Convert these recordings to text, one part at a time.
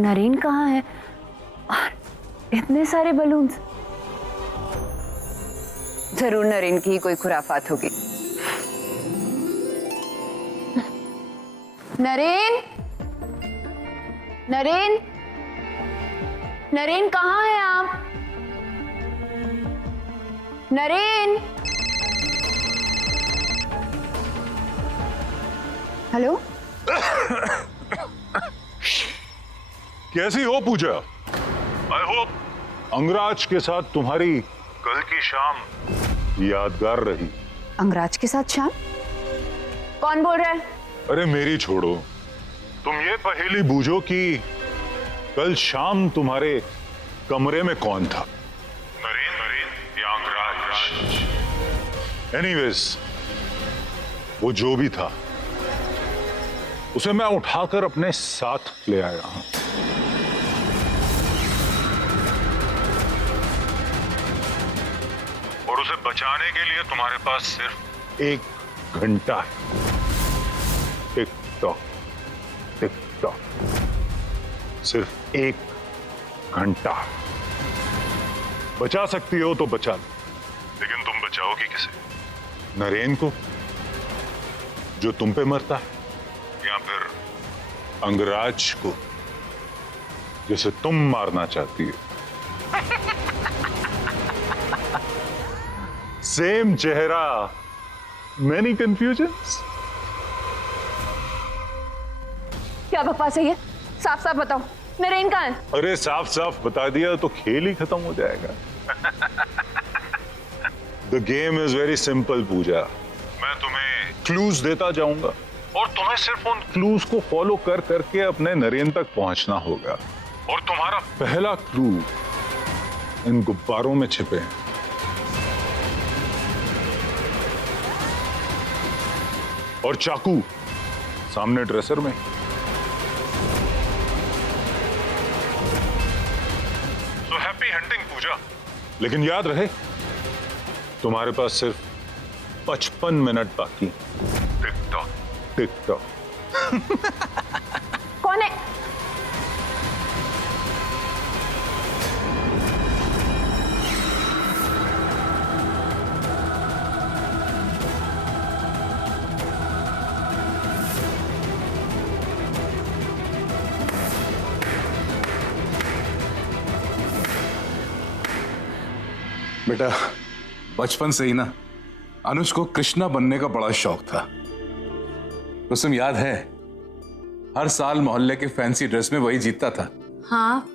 नरेन कहाँ है? और इतने सारे बलून्स। जरूर नरेन की ही कोई खुराफात होगी। नरेन, नरेन, नरेन कहाँ है आप? नरेन, हेलो। कैसी हो पूजा? आई होप अंगराज के साथ तुम्हारी कल की शाम यादगार रही। अंगराज के साथ शाम? कौन बोल रहा है? अरे मेरी छोड़ो, तुम ये पहेली बूझो कि कल शाम तुम्हारे कमरे में कौन था, नरेन या अंगराज? एनीवेज, वो जो भी था उसे मैं उठाकर अपने साथ ले आया हूं। और उसे बचाने के लिए तुम्हारे पास सिर्फ 1 घंटा है। टिक टॉक, टिक टॉक, सिर्फ 1 घंटा। बचा सकती हो तो बचा लो, लेकिन तुम बचाओगी किसे? नरेन को जो तुम पे मरता है, या फिर अंगराज को जिसे तुम मारना चाहती हो? सेम चेहरा, मेनी कंफ्यूजन्स। क्या बकवास है ये? साफ साफ बताओ, नरेन कहाँ है? अरे साफ साफ बता दिया तो खेल ही खत्म हो जाएगा। The game is very simple Pooja. मैं तुम्हें क्लूज देता जाऊंगा और तुम्हें सिर्फ उन क्लूज को फॉलो कर करके अपने नरेन तक पहुंचना होगा। और तुम्हारा पहला क्लू इन गुब्बारों में छिपे हैं। और चाकू सामने ड्रेसर में। सो हैप्पी हंटिंग पूजा। लेकिन याद रहे, तुम्हारे पास सिर्फ 55 मिनट बाकी। Tick tock, tick tock. कौन है? बेटा, बचपन से ही ना अनुज को कृष्णा बनने का बड़ा शौक था। कुसुम याद है, हर साल मोहल्ले के फैंसी ड्रेस में वही जीतता था। हाँ,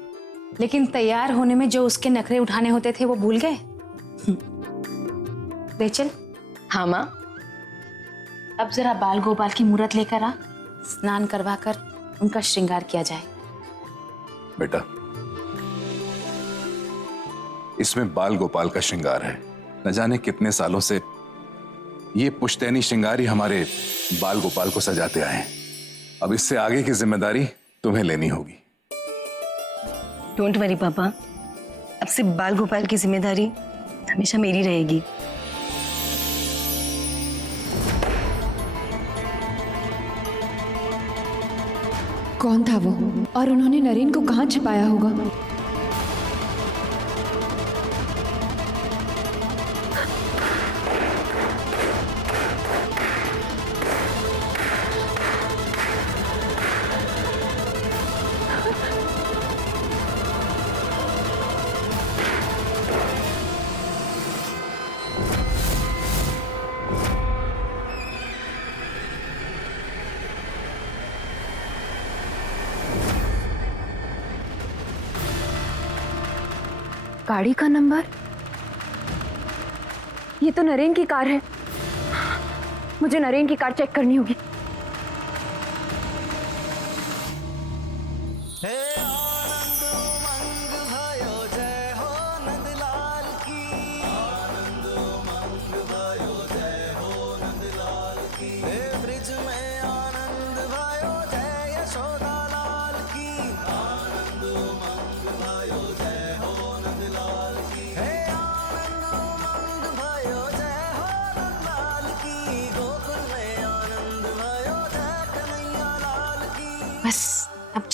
लेकिन तैयार होने में जो उसके नखरे उठाने होते थे वो भूल गए। रेचल। हाँ माँ। अब जरा बाल गोपाल की मूरत लेकर आ, स्नान करवा कर उनका श्रृंगार किया जाए। बेटा, इसमें बाल गोपाल का श्रृंगार है। न जाने कितने सालों से ये पुश्तैनी श्रृंगार ही हमारे बाल गोपाल को सजाते आए हैं। अब इससे आगे की जिम्मेदारी तुम्हें लेनी होगी। डोंट वरी पापा, अब से बाल गोपाल की जिम्मेदारी हमेशा मेरी रहेगी। कौन था वो, और उन्होंने नरेन को कहाँ छिपाया होगा? गाड़ी का नंबर? ये तो नरेन की कार है। मुझे नरेन की कार चेक करनी होगी।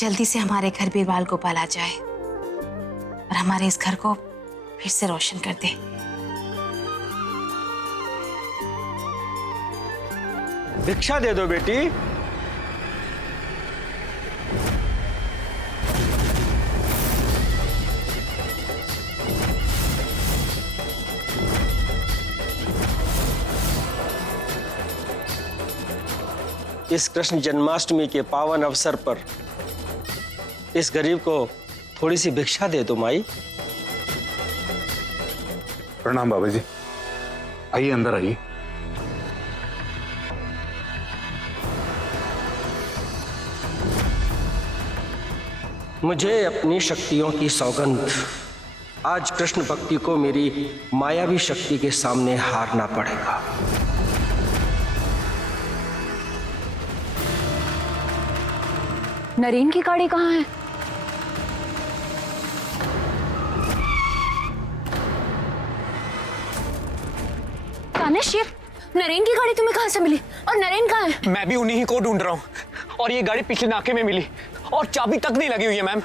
जल्दी से हमारे घर भी बाल गोपाल आ जाए और हमारे इस घर को फिर से रोशन कर दे। भिक्षा दे दो बेटी। इस कृष्ण जन्माष्टमी के पावन अवसर पर इस गरीब को थोड़ी सी भिक्षा दे दो माई। प्रणाम बाबा जी, आइए अंदर आइए। मुझे अपनी शक्तियों की सौगंध, आज कृष्ण भक्ति को मेरी मायावी शक्ति के सामने हारना पड़ेगा। नरेन की गाड़ी कहाँ है? तानिश, ये नरेन की गाड़ी तुम्हें कहाँ से मिली? और नरेन कहाँ है? मैं भी उन्हीं ही को ढूंढ रहा हूँ और ये गाड़ी पिछले नाके में मिली और चाबी तक नहीं लगी हुई है मैम।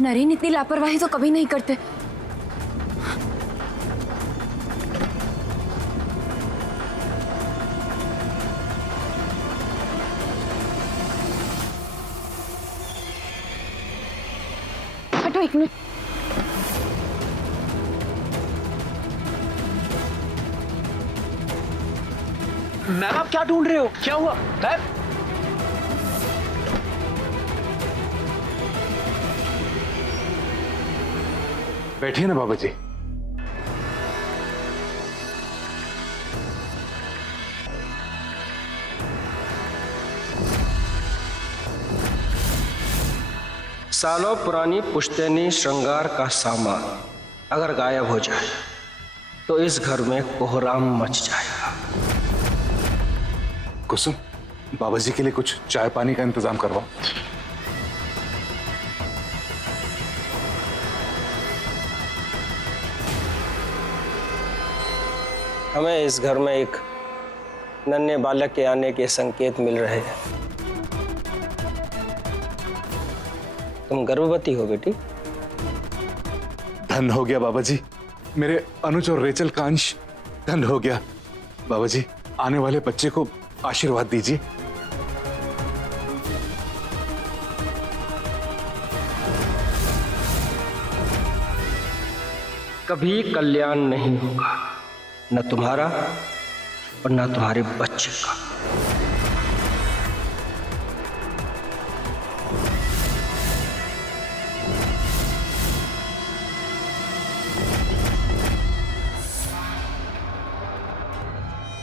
नरेन इतनी लापरवाही तो कभी नहीं करते। हटो एक मिनट। मैम आप क्या ढूंढ रहे हो? क्या हुआ मैम? बैठिए ना बाबा जी। सालों पुरानी पुश्तैनी श्रृंगार का सामान अगर गायब हो जाए तो इस घर में कोहराम मच जाएगा। कुसुम, बाबा जी के लिए कुछ चाय पानी का इंतजाम करवाओ। हमें इस घर में एक नन्हे बालक के आने के संकेत मिल रहे हैं। तुम गर्भवती हो बेटी? धन हो गया बाबा जी, मेरे अनुज और रेचल का अंश धन हो गया। बाबा जी, आने वाले बच्चे को आशीर्वाद दीजिए। कभी कल्याण नहीं होगा, न तुम्हारा और न तुम्हारे बच्चे का।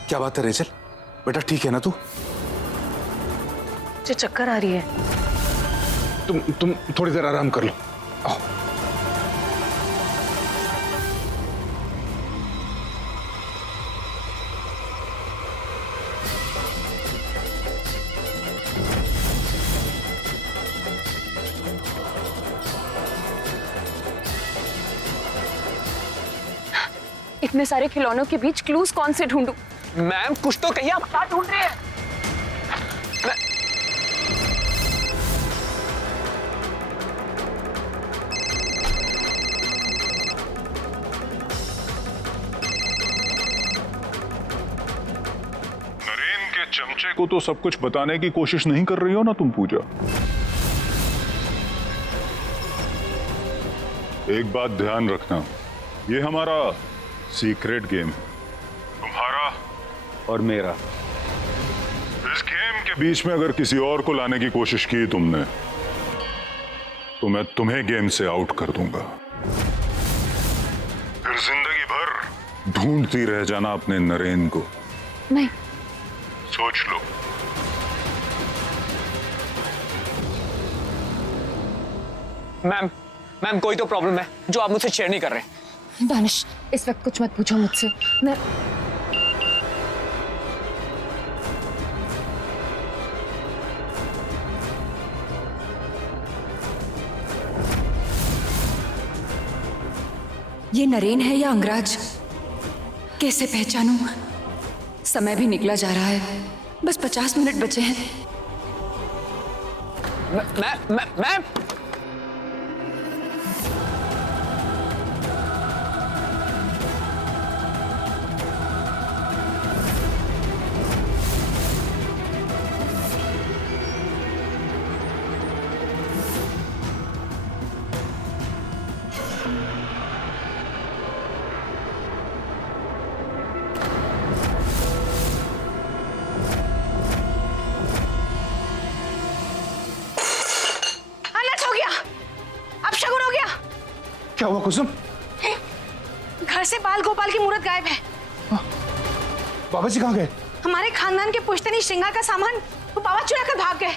क्या बात है रेचल, बेटा ठीक है ना तू? मुझे चक्कर आ रही है। तुम थोड़ी देर आराम कर लो। आओ। इतने सारे खिलौनों के बीच क्लूज कौन से ढूंढूं? मैम कुछ तो कहिए, आप क्या ढूंढ रहे हैं? नरेन के चमचे को तो सब कुछ बताने की कोशिश नहीं कर रही हो ना तुम पूजा? एक बात ध्यान रखना, ये हमारा सीक्रेट गेम है, तुम्हारा और मेरा। इस गेम के बीच में अगर किसी और को लाने की कोशिश की तुमने तो मैं तुम्हें गेम से आउट कर दूंगा। फिर जिंदगी भर ढूंढती रह जाना अपने नरेन को। नहीं, सोच लो। मैम कोई तो प्रॉब्लम है जो आप मुझसे शेयर नहीं कर रहे। दानिश, इस वक्त कुछ मत पूछो मुझसे। मैं ये नरेन है या अंगराज, कैसे पहचानूं? समय भी निकला जा रहा है, बस 50 मिनट बचे हैं। मैम अलर्ट हो गया, अब शगुन हो गया। क्या हुआ कुसुम? घर से बाल गोपाल की मूर्त गायब है। बाबा जी कहाँ गए? हमारे खानदान के पुश्तैनी श्रृंगार का सामान वो बाबा चुरा कर भाग गए।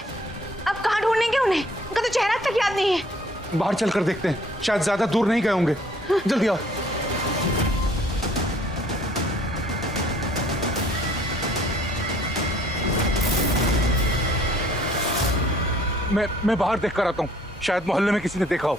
अब कहाँ ढूंढेंगे उन्हें? उनका तो चेहरा तक याद नहीं है। बाहर चलकर देखते हैं, शायद ज्यादा दूर नहीं गए होंगे। जल्दी आओ। मैं बाहर देख कर आता हूँ, शायद मोहल्ले में किसी ने देखा हो।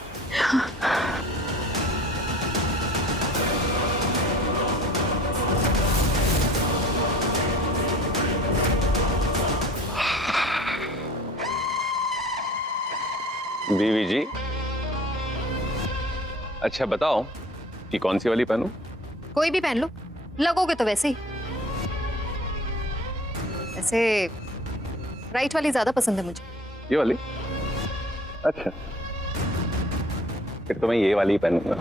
बीवी जी, अच्छा बताओ कि कौन सी वाली पहनूं? कोई भी पहन लो, लगोगे तो वैसे ही। वैसे राइट वाली ज्यादा पसंद है मुझे। ये वाली? अच्छा, फिर तो मैं ये वाली ही पहनूंगा।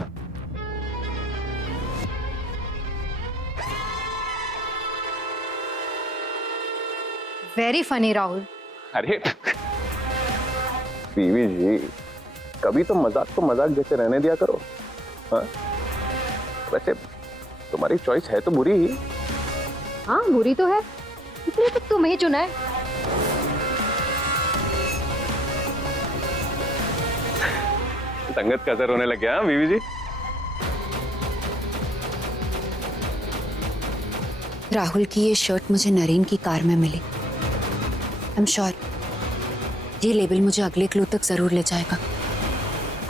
Very funny Rahul. अरे बीवी जी, कभी तो मजाक जैसे रहने दिया करो। हाँ, वैसे तुम्हारी चॉइस है तो बुरी ही। हाँ बुरी तो है, इसलिए तो तुम्हें चुना है। संगत का असर होने लग गया। हाँ बीवी जी, राहुल की ये शर्ट मुझे नरेन की कार में मिली। आई एम श्योर ये लेबल मुझे अगले क्लू तक जरूर ले जाएगा।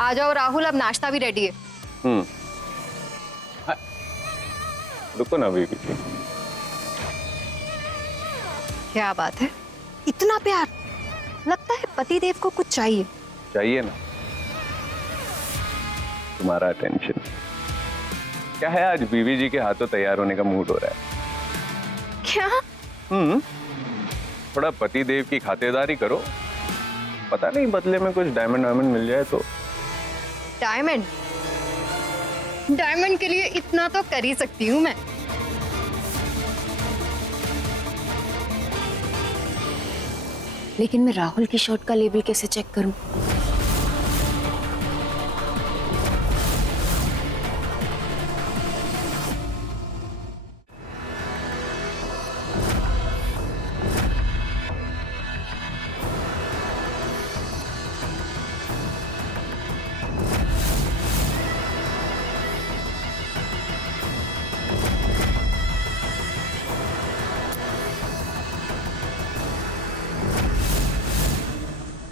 आ जाओ राहुल, अब नाश्ता भी रेडी है। हाँ, रुको ना बीवी जी। क्या बात है, इतना प्यार? लगता है पति देव को कुछ चाहिए ना तुम्हारा अटेंशन। क्या है, आज बीवी जी के हाथों तैयार होने का मूड हो रहा है। क्या? थोड़ा पति देव की खातिरदारी करो, पता नहीं बदले में कुछ डायमंड वायमंड मिल जाए तो। डायमंड? डायमंड के लिए इतना तो कर ही सकती हूँ मैं। लेकिन मैं राहुल की शर्ट का लेबल कैसे चेक करूं?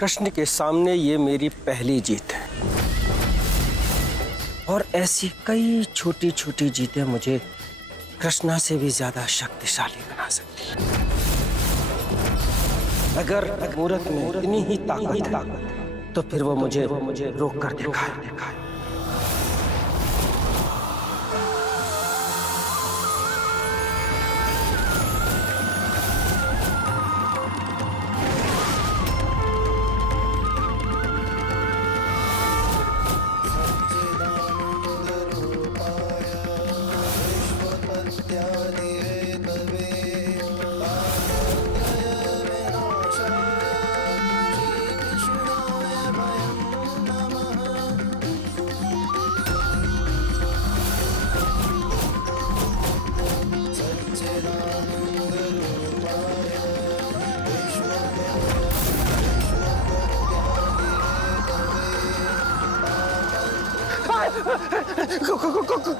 कृष्ण के सामने ये मेरी पहली जीत है, और ऐसी कई छोटी छोटी जीतें मुझे कृष्णा से भी ज्यादा शक्तिशाली बना सकती हैं। अगर मूर्त में इतनी ही ताकत है तो फिर वो मुझे रोक कर दिखाए।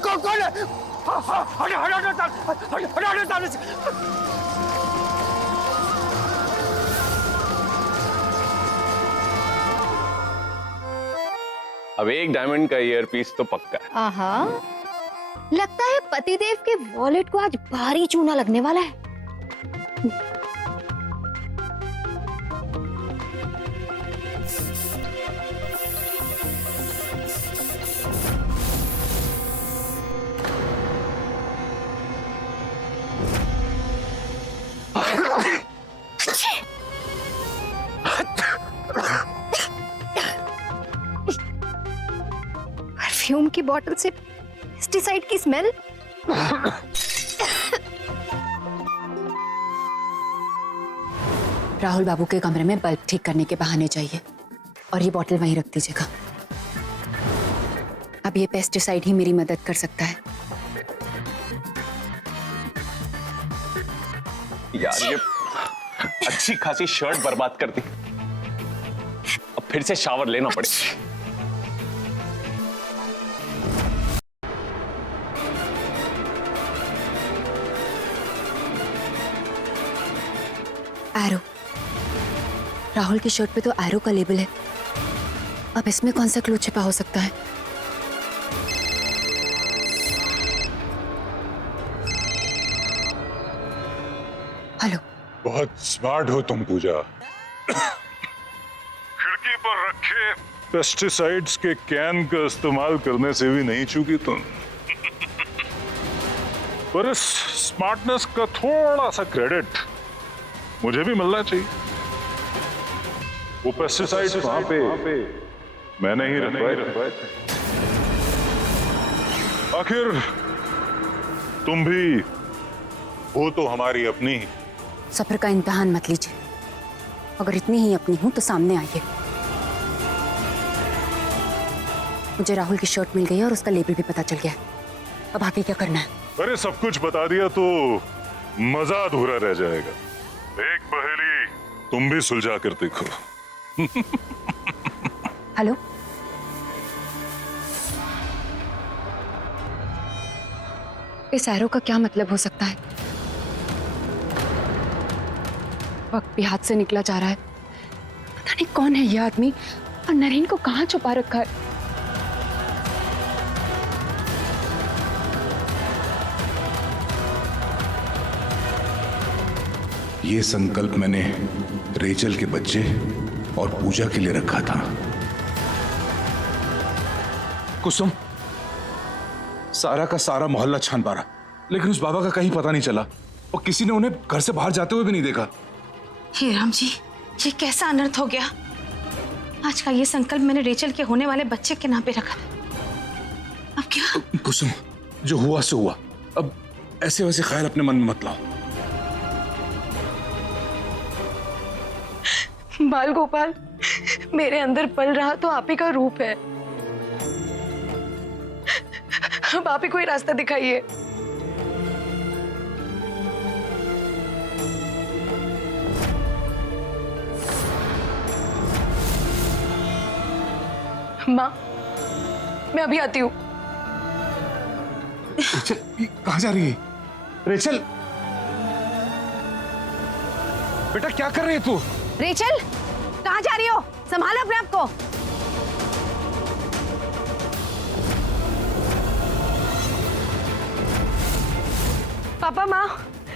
कौन है? हटा सामने से। अब एक डायमंड का ईयर पीस तो पक्का है। आहा, लगता है पतिदेव के वॉलेट को आज भारी चूना लगने वाला है। की बोतल से पेस्टिसाइड की स्मेल। राहुल बाबू के कमरे में बल्ब ठीक करने के बहाने चाहिए और ये बोतल वहीं रख दीजिएगा। अब ये पेस्टिसाइड ही मेरी मदद कर सकता है। यार ये अच्छी खासी शर्ट बर्बाद कर दी, अब फिर से शावर लेना पड़ेगा। एरो। राहुल की शर्ट पे तो एरो का लेबल है। अब इसमें कौन सा क्लू छिपा हो सकता है? हेलो। बहुत स्मार्ट हो तुम पूजा। खिड़की पर रखे पेस्टिसाइड्स के कैन का इस्तेमाल करने से भी नहीं चूकी तुम। पर इस स्मार्टनेस का थोड़ा सा क्रेडिट मुझे भी मिलना चाहिए। वो पेस्टिसाइड्स वहां पे मैंने ही रखवाए थे। आखिर तुम भी हो तो हमारी अपनी। सफर का इम्तिहान मत लीजिए। अगर इतनी ही अपनी हूं तो सामने आइए। मुझे राहुल की शर्ट मिल गई है और उसका लेबल भी पता चल गया है। अब आगे क्या करना है? अरे सब कुछ बता दिया तो मजा अधूरा रह जाएगा। एक पहेली तुम भी सुलझा कर देखो। हेलो। इस एरो का क्या मतलब हो सकता है? वक्त भी हाथ से निकला जा रहा है। पता नहीं कौन है ये आदमी और नरेन को कहां छुपा रखा है। ये संकल्प मैंने रेचल के बच्चे और पूजा के लिए रखा था। कुसुम, सारा का सारा मोहल्ला छान पारा, लेकिन उस बाबा का कहीं पता नहीं चला और किसी ने उन्हें घर से बाहर जाते हुए भी नहीं देखा। हे राम जी, ये कैसा अनर्थ हो गया। आज का ये संकल्प मैंने रेचल के होने वाले बच्चे के नाम पे रखा था। अब क्या? कुसुम, जो हुआ सो हुआ। अब ऐसे वैसे ख्याल अपने मन में मत लाओ। बाल गोपाल, मेरे अंदर पल रहा तो आप ही का रूप है। अब आप ही कोई रास्ता दिखाइए। माँ, मैं अभी आती हूँ। रेचल, कहाँ जा रही है? रेचल, बेटा क्या कर रही है तू? रेचल, कहाँ जा रही हो? संभालो अपने आप को। पापा, माँ,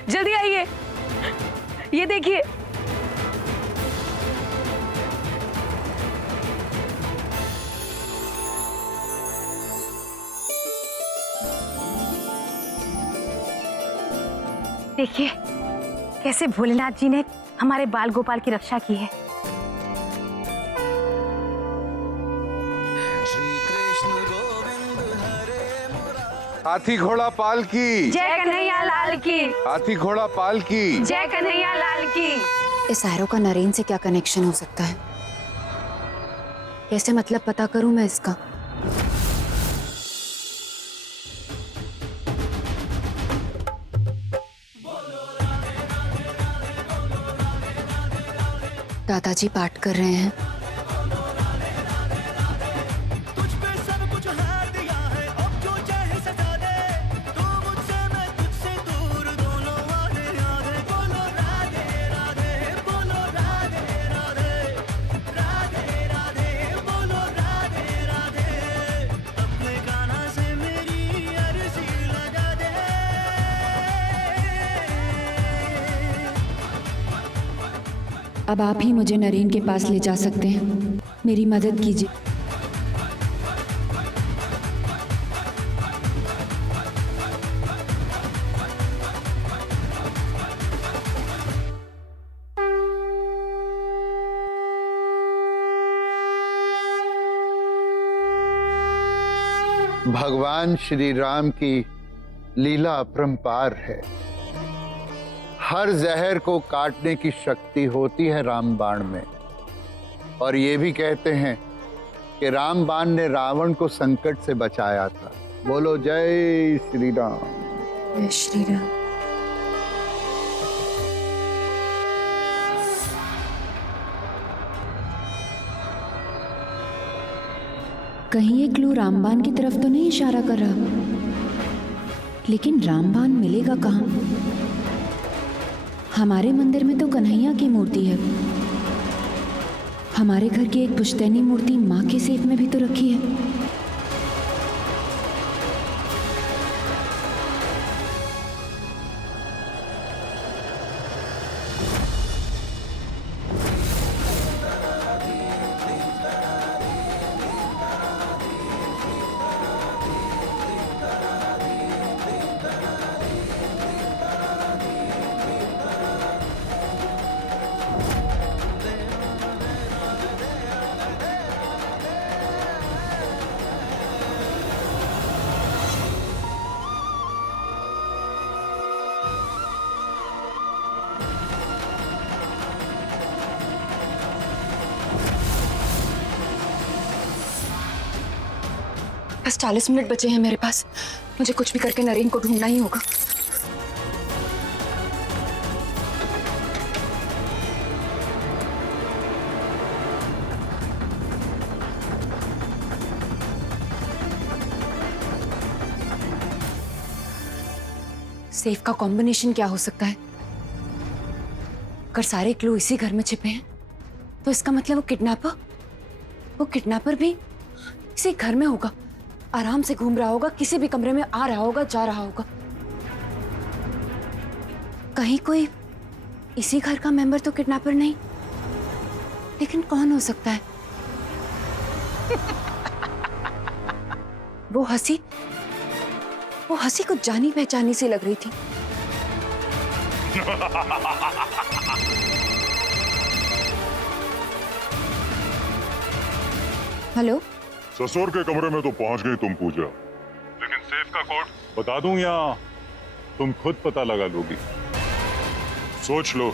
जल्दी आइए। ये देखिए। देखिए कैसे भोलेनाथ जी ने हमारे बाल गोपाल की रक्षा की है। हाथी घोड़ा पाल की जय कन्हैया लाल की। हाथी घोड़ा पाल की जय कन्हैया लाल की। इस एरो का नरेन से क्या कनेक्शन हो सकता है? कैसे मतलब पता करूं मैं इसका? दादाजी पाठ कर रहे हैं। अब आप ही मुझे नरेन के पास ले जा सकते हैं। मेरी मदद कीजिए। भगवान श्री राम की लीला अपरंपार है। हर जहर को काटने की शक्ति होती है रामबाण में। और ये भी कहते हैं कि रामबाण ने रावण को संकट से बचाया था। बोलो जय श्री राम। जय श्री राम। कहीं ये क्लू रामबाण की तरफ तो नहीं इशारा कर रहा, लेकिन रामबाण मिलेगा कहाँ? हमारे मंदिर में तो कन्हैया की मूर्ति है। हमारे घर की एक पुश्तैनी मूर्ति माँ के सेफ में भी तो रखी है। बस 40 मिनट बचे हैं मेरे पास। मुझे कुछ भी करके नरेन को ढूंढना ही होगा। सेफ का कॉम्बिनेशन क्या हो सकता है? अगर सारे क्लू इसी घर में छिपे हैं तो इसका मतलब वो किडनैपर भी इसी घर में होगा। आराम से घूम रहा होगा, किसी भी कमरे में आ रहा होगा, जा रहा होगा। कहीं कोई इसी घर का मेंबर तो किडनैपर नहीं, लेकिन कौन हो सकता है? वो हंसी कुछ जानी पहचानी सी लग रही थी। हेलो, ससुर के कमरे में तो पहुंच गई तुम पूजा, लेकिन सेफ का कोड बता दूं या तुम खुद पता लगा लोगी? सोच लो,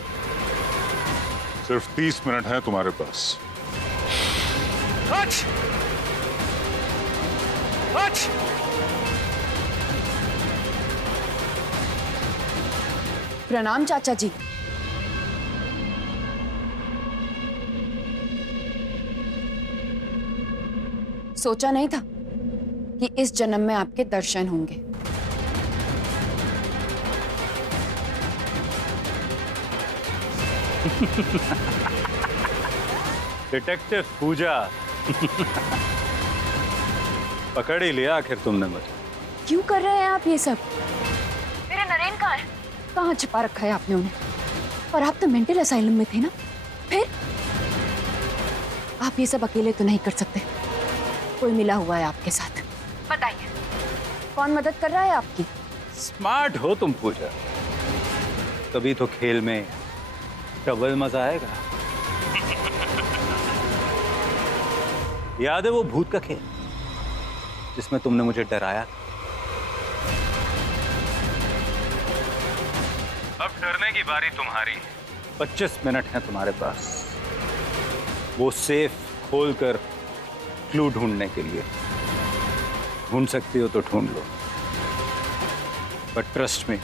सिर्फ 30 मिनट है तुम्हारे पास। प्रणाम चाचा जी। सोचा नहीं था कि इस जन्म में आपके दर्शन होंगे। डिटेक्टिव पूजा, पकड़ ही लिया आखिर तुमने मुझे। क्यों कर रहे हैं आप ये सब? मेरे नरेन कहाँ है? कहाँ छिपा रखा है आपने उन्हें? और आप तो मेंटल असाइलम में थे ना। फिर आप ये सब अकेले तो नहीं कर सकते, कोई मिला हुआ है आपके साथ। बताइए, कौन मदद कर रहा है आपकी? स्मार्ट हो तुम पूजा, तभी तो खेल में डबल मजा आएगा। याद है वो भूत का खेल जिसमें तुमने मुझे डराया? अब डरने की बारी तुम्हारी। 25 मिनट है तुम्हारे पास वो सेफ खोलकर क्लू ढूंढने के लिए। ढूंढ सकती हो तो ढूंढ लो, पर ट्रस्ट में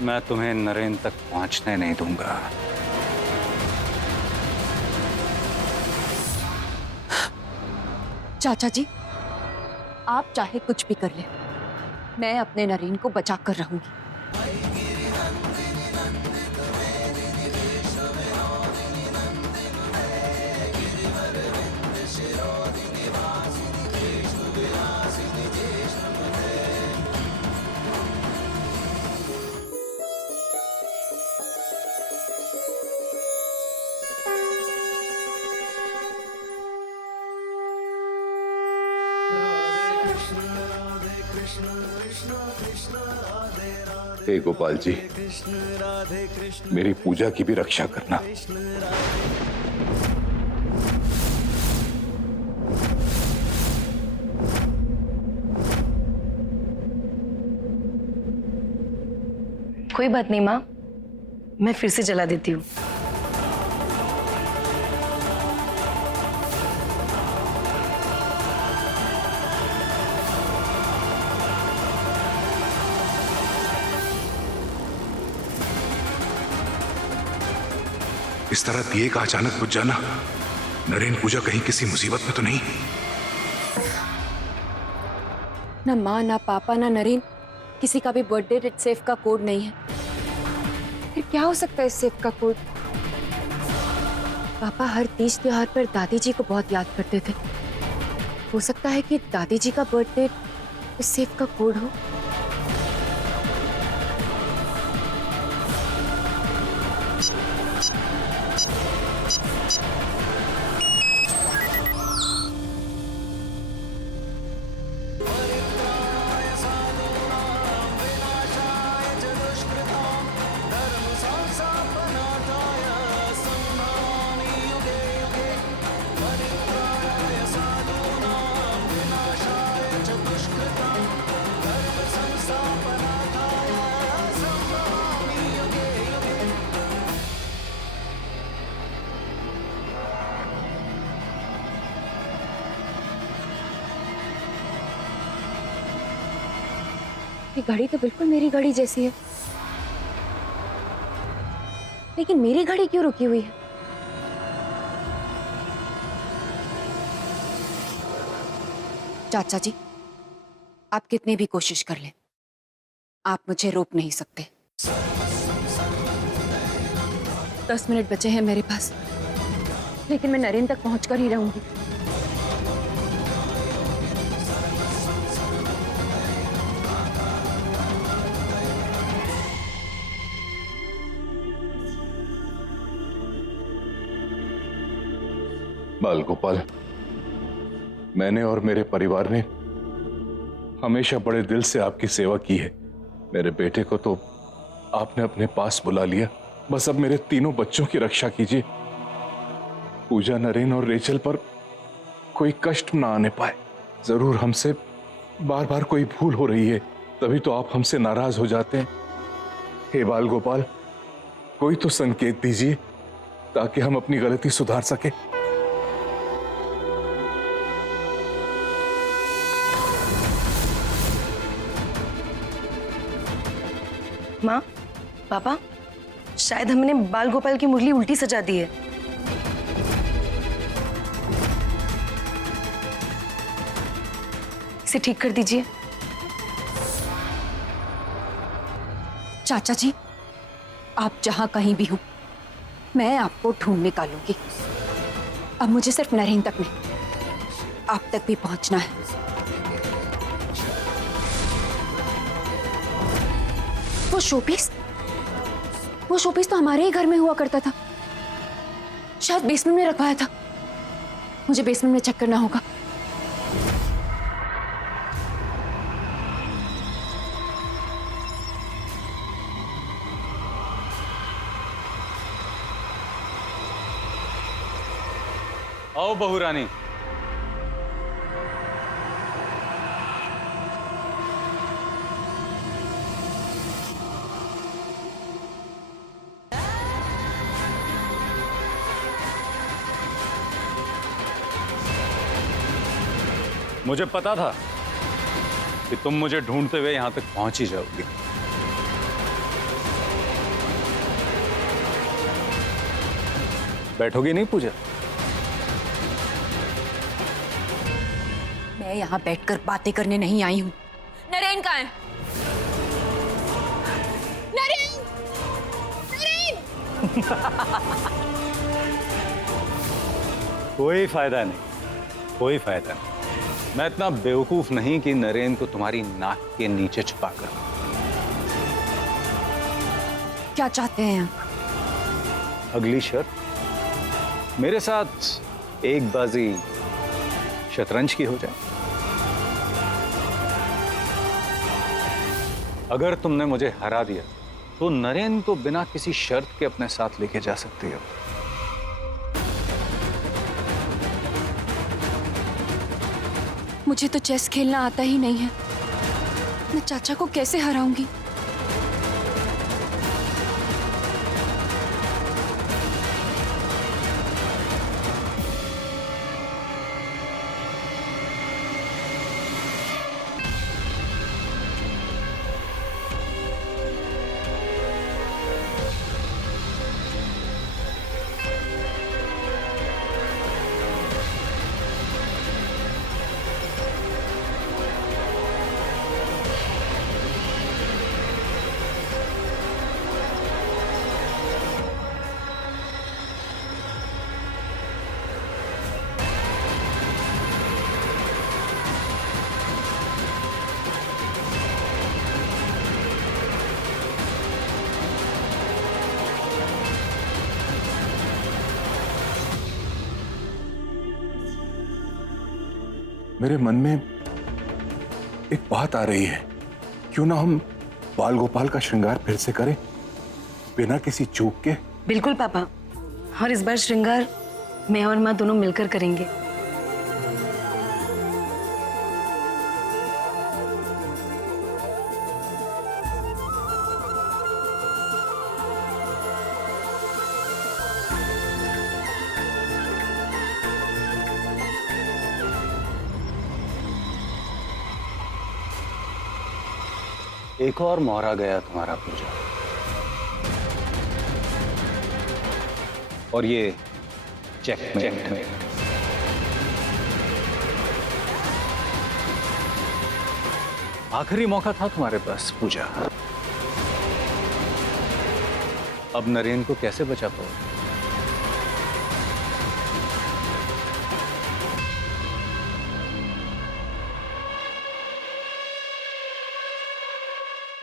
मैं तुम्हें नरेन तक पहुंचने नहीं दूंगा। चाचा जी, आप चाहे कुछ भी कर ले, मैं अपने नरेन को बचा कर रहूंगी। हे गोपाल जी, मेरी पूजा की भी रक्षा करना। कोई बात नहीं माँ, मैं फिर से जला देती हूँ। इस तरह दिए का अचानक बुझ जाना, नरेन पूजा कहीं किसी मुसीबत में तो नहीं? ना माँ, ना पापा, ना नरेन, किसी का भी बर्थडे सेफ का कोड नहीं है। फिर क्या हो सकता है इस सेफ का कोड? पापा हर तीज त्योहार पर दादी जी को बहुत याद करते थे। हो सकता है कि दादी जी का बर्थडे इस सेफ का कोड हो। ये घड़ी तो बिल्कुल मेरी घड़ी जैसी है, लेकिन मेरी घड़ी क्यों रुकी हुई है? चाचा जी, आप कितने भी कोशिश कर लें, आप मुझे रोक नहीं सकते। 10 मिनट बचे हैं मेरे पास, लेकिन मैं नरेन तक पहुंचकर ही रहूंगी। बाल गोपाल, मैंने और मेरे परिवार ने हमेशा बड़े दिल से आपकी सेवा की है। मेरे बेटे को तो आपने अपने पास बुला लिया, बस अब मेरे तीनों बच्चों की रक्षा कीजिए। पूजा, नरेन और रेचल पर कोई कष्ट ना आने पाए। जरूर हमसे बार बार कोई भूल हो रही है, तभी तो आप हमसे नाराज हो जाते हैं। हे बाल गोपाल, कोई तो संकेत दीजिए ताकि हम अपनी गलती सुधार सके। माँ, पापा, शायद हमने बाल गोपाल की मुरली उल्टी सजा दी है। इसे ठीक कर दीजिए। चाचा जी, आप जहां कहीं भी हो, मैं आपको ढूंढ निकालूंगी। अब मुझे सिर्फ नरेन तक नहीं, आप तक भी पहुंचना है। वो शोपीस तो हमारे ही घर में हुआ करता था। शायद बेसमेंट में रखवाया था। मुझे बेसमेंट में चेक करना होगा। आओ बहू रानी। मुझे पता था कि तुम मुझे ढूंढते हुए यहां तक पहुंच ही जाओगी। बैठोगी नहीं पूजा? मैं यहाँ बैठकर बातें करने नहीं आई हूँ। नरेन कहाँ है? नरेन! नरेन! कोई फायदा नहीं, कोई फायदा नहीं। मैं इतना बेवकूफ नहीं कि नरेन को तुम्हारी नाक के नीचे छुपा कर। क्या चाहते हैं आप? अगली शर्त मेरे साथ एक बाजी शतरंज की हो जाए। अगर तुमने मुझे हरा दिया तो नरेन को बिना किसी शर्त के अपने साथ लेके जा सकती हो। मुझे तो चेस खेलना आता ही नहीं है। मैं चाचा को कैसे हराऊंगी? मेरे मन में एक बात आ रही है, क्यों ना हम बाल गोपाल का श्रृंगार फिर से करें बिना किसी चूक के। बिल्कुल पापा, और इस बार श्रृंगार मैं और माँ दोनों मिलकर करेंगे। एक और मोहरा गया तुम्हारा पूजा, और ये चेकमेट। आखिरी मौका था तुम्हारे पास पूजा, अब नरेन को कैसे बचा पाओगे?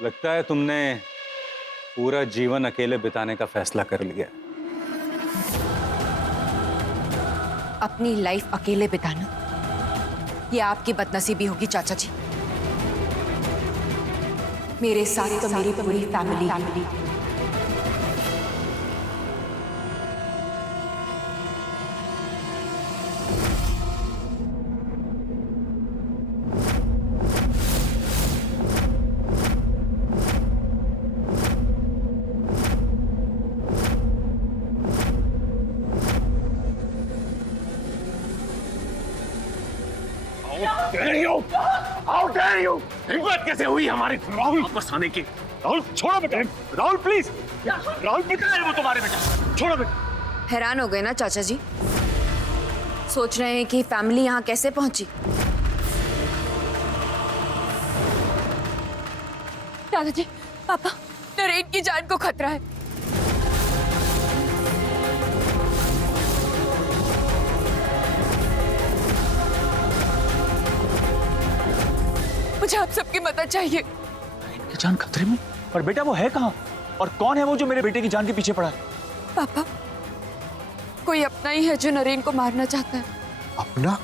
लगता है तुमने पूरा जीवन अकेले बिताने का फैसला कर लिया। अपनी लाइफ अकेले बिताना ये आपकी बदनसीबी होगी चाचा जी। मेरे साथ तो मेरी पूरी फैमिली। हिम्मत कैसे हुई हमारे राहुल वापस आने की? राहुल छोड़ो बेटा, राहुल प्लीज, राहुल बेटा है वो तुम्हारे बेटा, छोड़ो बेटा। हैरान हो गए ना चाचा जी? सोच रहे हैं कि फैमिली यहाँ कैसे पहुंची? दादाजी, पापा, नरेन की जान को खतरा है। मुझे आप सबकी मदद चाहिए। इनकी जान खतरे में? पर बेटा वो है कहाँ? और कौन है वो जो मेरे बेटे की जान के पीछे पड़ा है? पापा, कोई अपना ही है जो नरेन को मारना चाहता है। अपना?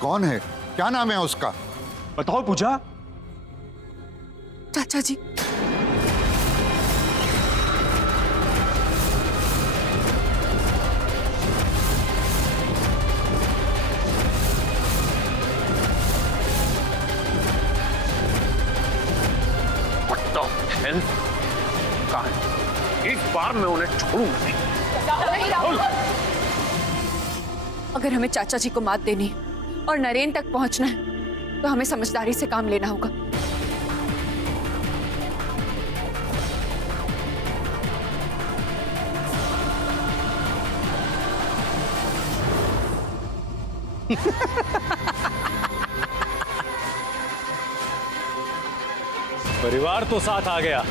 कौन है? क्या नाम है उसका? बताओ पूजा। चाचा जी, इस बार मैं उन्हें छोड़ूंगा नहीं। अगर हमें चाचा जी को मात देनी और नरेन तक पहुंचना है तो हमें समझदारी से काम लेना होगा। परिवार तो साथ आ गया,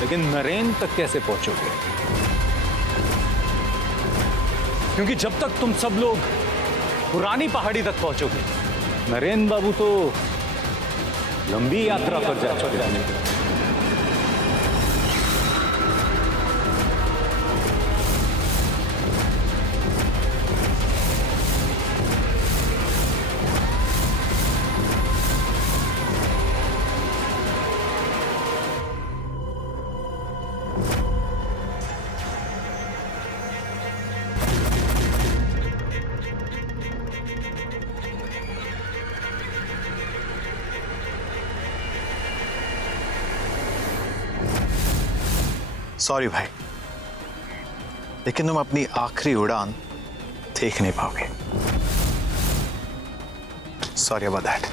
लेकिन नरेन तक कैसे पहुंचोगे? क्योंकि जब तक तुम सब लोग पुरानी पहाड़ी तक पहुंचोगे, नरेन बाबू तो लंबी यात्रा पर जा चुके हैं। सॉरी भाई, लेकिन तुम अपनी आखिरी उड़ान देख नहीं पाओगे। Sorry about that.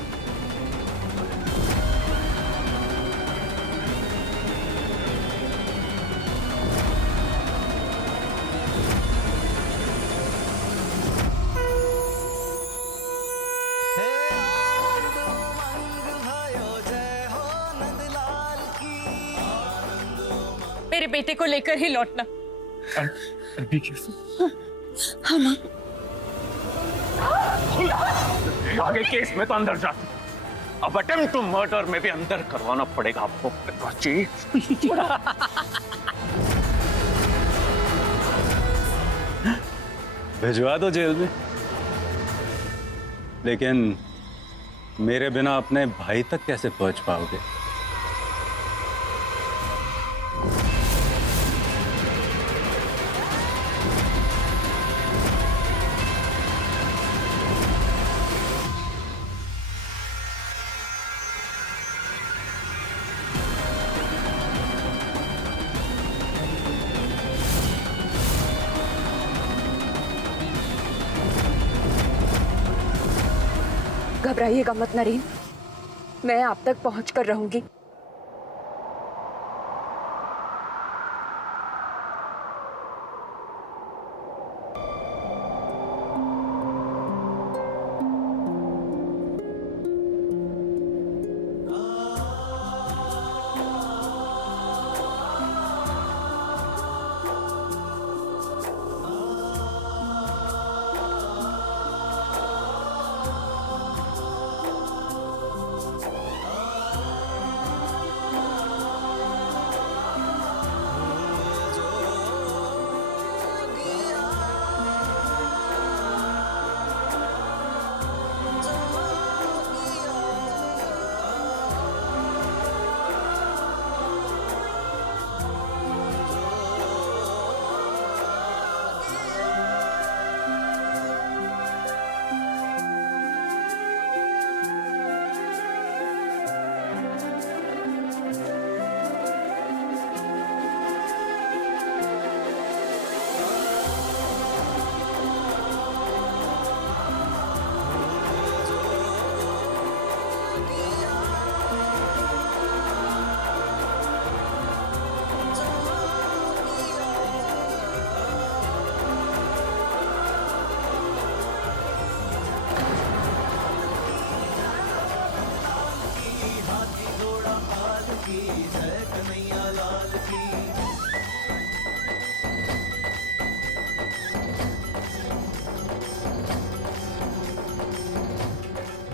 मेरे बेटे को लेकर ही लौटना। हाँ, आगे केस में तो अंदर जाते, अब अटेम्प्ट टू मर्डर में भी अंदर करवाना पड़ेगा आपको। भिजवा दो जेल में। लेकिन मेरे बिना अपने भाई तक कैसे पहुंच पाओगे? घबराइएगा मत नरेन, मैं आप तक पहुंच कर रहूंगी।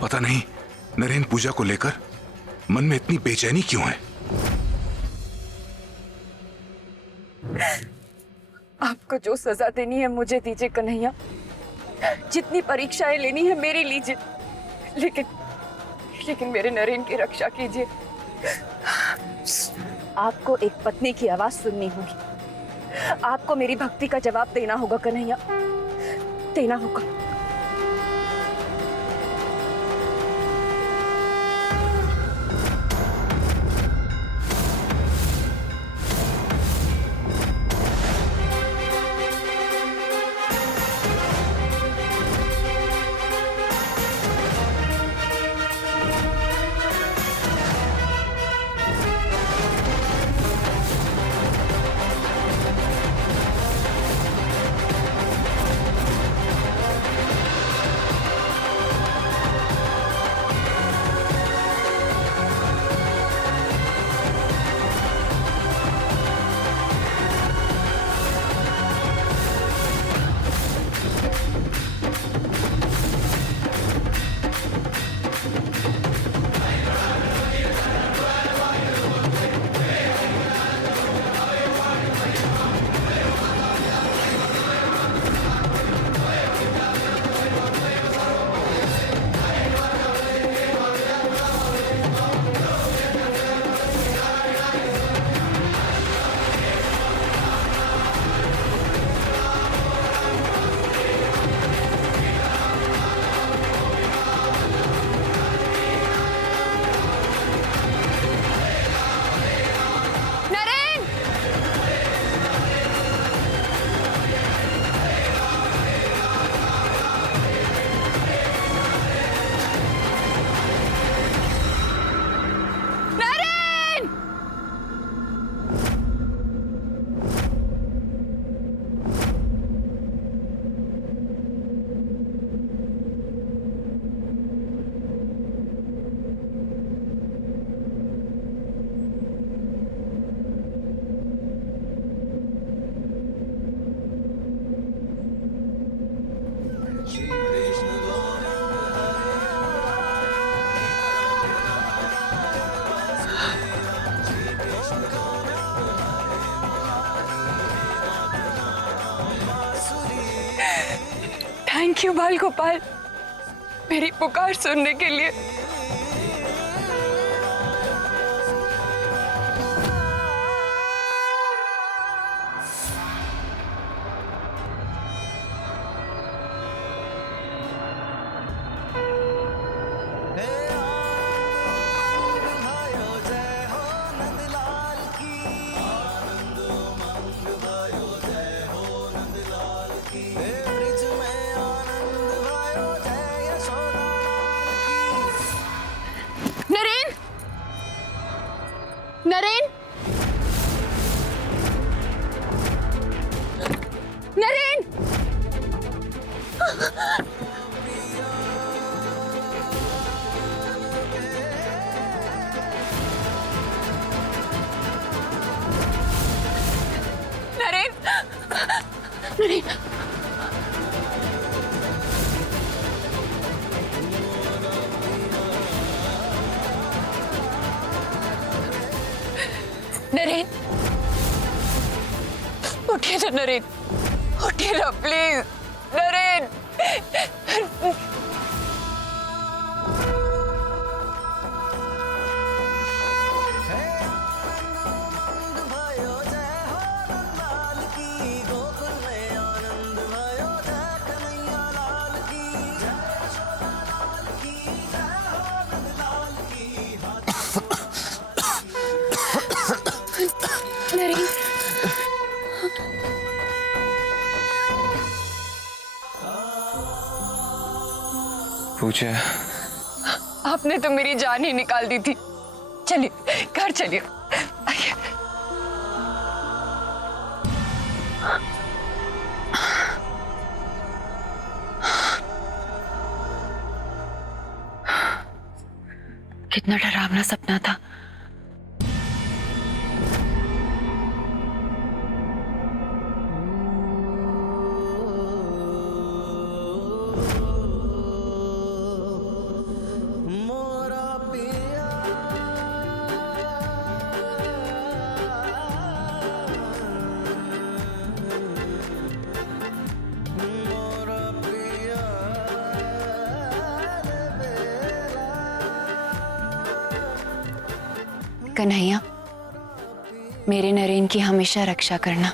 पता नहीं नरेन पूजा को लेकर मन में इतनी बेचैनी क्यों है। आपको जो सजा देनी है मुझे दीजिए कन्हैया, जितनी परीक्षाएं लेनी है मेरी लीजिए, लेकिन मेरे नरेन की रक्षा कीजिए। आपको एक पत्नी की आवाज सुननी होगी, आपको मेरी भक्ति का जवाब देना होगा कन्हैया, देना होगा। थैंक यू बाल गोपाल, मेरी पुकार सुनने के लिए। नरेन, नरेन, नरेन, नरेन, नरेन, नरेन, उठिए ना नरेन, उठिए ना प्लीज नरेन। नरेन, पूछे आपने तो मेरी जान ही निकाल दी थी। चलिए घर चलिए। आइए। कितना डरावना सपना था। कन्हैया, मेरे नरेन की हमेशा रक्षा करना।